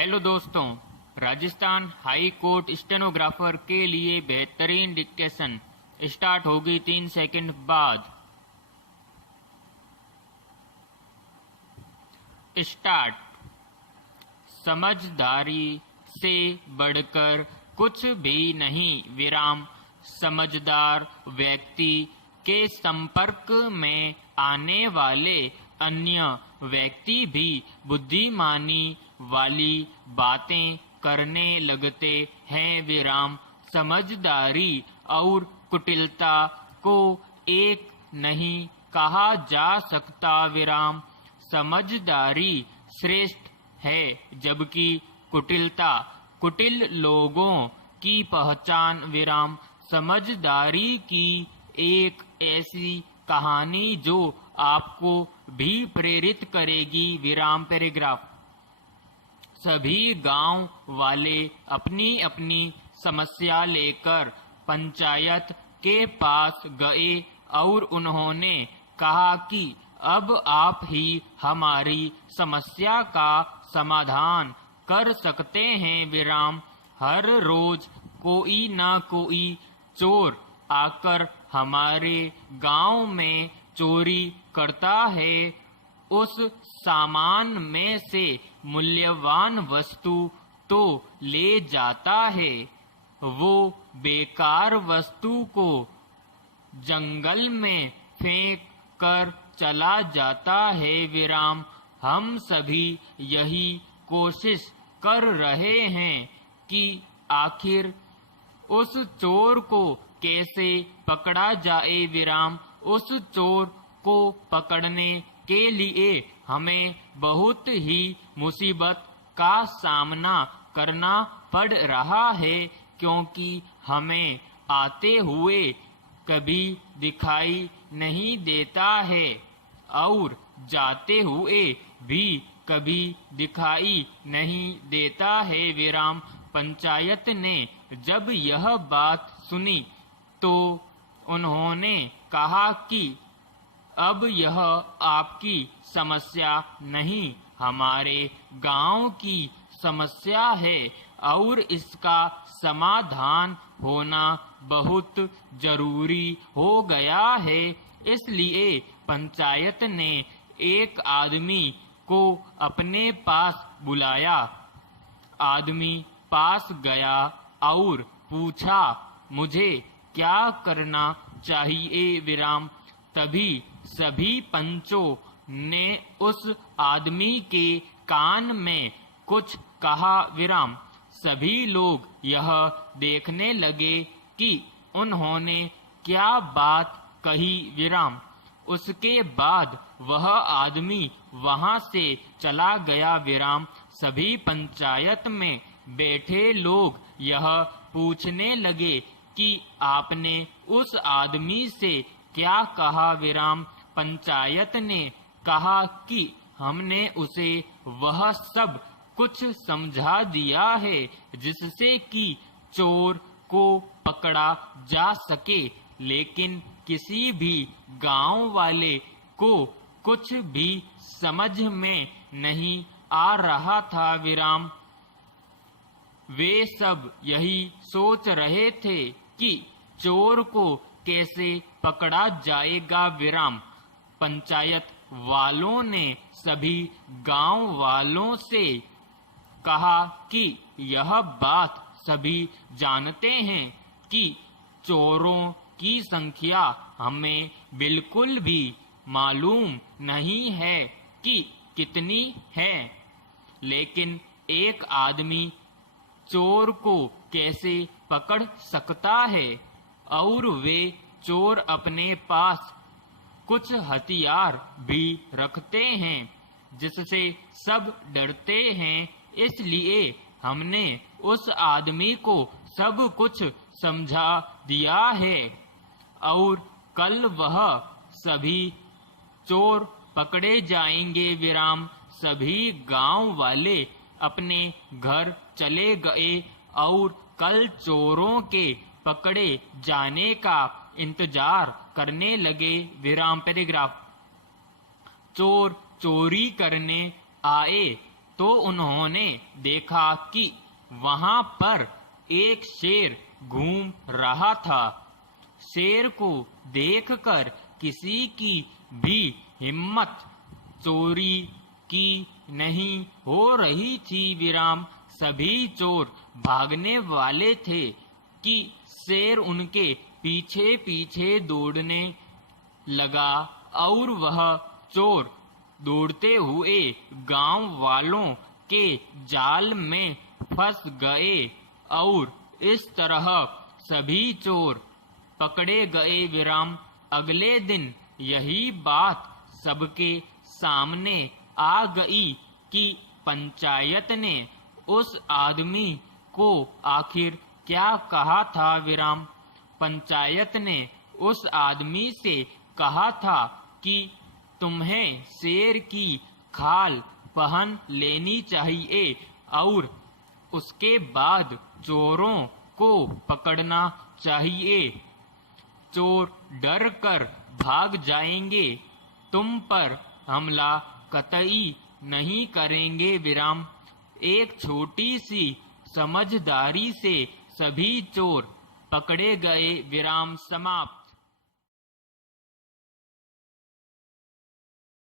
Hello दोस्तों, Rajasthan high court stenographer के लिए बेहतरीन डिक्टेशन स्टार्ट होगी 3 सेकंड बाद। स्टार्ट। समझदारी से बढ़कर कुछ भी नहीं विराम। समझदार व्यक्ति के संपर्क में आने वाले अन्य व्यक्ति भी बुद्धिमानी वाली बातें करने लगते हैं विराम। समझदारी और कुटिलता को एक नहीं कहा जा सकता विराम। समझदारी श्रेष्ठ है जबकि कुटिलता कुटिल लोगों की पहचान विराम। समझदारी की एक ऐसी कहानी जो आपको भी प्रेरित करेगी विराम पैराग्राफ। सभी गांव वाले अपनी अपनी समस्या लेकर पंचायत के पास गए और उन्होंने कहा कि अब आप ही हमारी समस्या का समाधान कर सकते हैं विराम। हर रोज कोई न कोई चोर आकर हमारे गांव में चोरी करता है। उस सामान में से मूल्यवान वस्तु तो ले जाता है, वो बेकार वस्तु को जंगल में फेंक कर चला जाता है विराम। हम सभी यही कोशिश कर रहे हैं कि आखिर उस चोर को कैसे पकड़ा जाए विराम। उस चोर को पकड़ने के लिए हमें बहुत ही मुसीबत का सामना करना पड़ रहा है, क्योंकि हमें आते हुए कभी दिखाई नहीं देता है और जाते हुए भी कभी दिखाई नहीं देता है विराम। पंचायत ने जब यह बात सुनी तो उन्होंने कहा कि अब यह आपकी समस्या नहीं, हमारे गांव की समस्या है और इसका समाधान होना बहुत जरूरी हो गया है। इसलिए पंचायत ने एक आदमी को अपने पास बुलाया। आदमी पास गया और पूछा, मुझे क्या करना चाहिए विराम। तभी सभी पंचों ने उस आदमी के कान में कुछ कहा विराम। सभी लोग यह देखने लगे कि उन्होंने क्या बात कही विराम। उसके बाद वह आदमी वहां से चला गया विराम। सभी पंचायत में बैठे लोग यह पूछने लगे कि आपने उस आदमी से क्या कहा विराम। पंचायत ने कहा कि हमने उसे वह सब कुछ समझा दिया है जिससे कि चोर को पकड़ा जा सके, लेकिन किसी भी गांव वाले को कुछ भी समझ में नहीं आ रहा था विराम। वे सब यही सोच रहे थे कि चोर को कैसे पकड़ा जाएगा विराम। पंचायत वालों ने सभी गांव वालों से कहा कि यह बात सभी जानते हैं कि चोरों की संख्या हमें बिल्कुल भी मालूम नहीं है कि कितनी है, लेकिन एक आदमी चोर को कैसे पकड़ सकता है और वे चोर अपने पास कुछ हथियार भी रखते हैं जिससे सब डरते हैं। इसलिए हमने उस आदमी को सब कुछ समझा दिया है और कल वह सभी चोर पकड़े जाएंगे विराम। सभी गांव वाले अपने घर चले गए और कल चोरों के पकड़े जाने का इंतजार करने लगे विराम पैराग्राफ। चोर चोरी करने आए तो उन्होंने देखा कि वहां पर एक शेर घूम रहा था। शेर को देखकर किसी की भी हिम्मत चोरी की नहीं हो रही थी। विराम सभी चोर भागने वाले थे कि शेर उनके पीछे पीछे दौड़ने लगा और वह चोर दौड़ते हुए गांव वालों के जाल में फंस गए और इस तरह सभी चोर पकड़े गए। विराम अगले दिन यही बात सबके सामने आ गई कि पंचायत ने उस आदमी को आखिर क्या कहा था। विराम पंचायत ने उस आदमी से कहा था कि तुम्हें शेर की खाल पहन लेनी चाहिए और उसके बाद चोरों को पकड़ना चाहिए। चोर डर कर भाग जाएंगे, तुम पर हमला कतई नहीं करेंगे। विराम एक छोटी सी समझदारी से सभी चोर पकड़े गए। विराम समाप्त।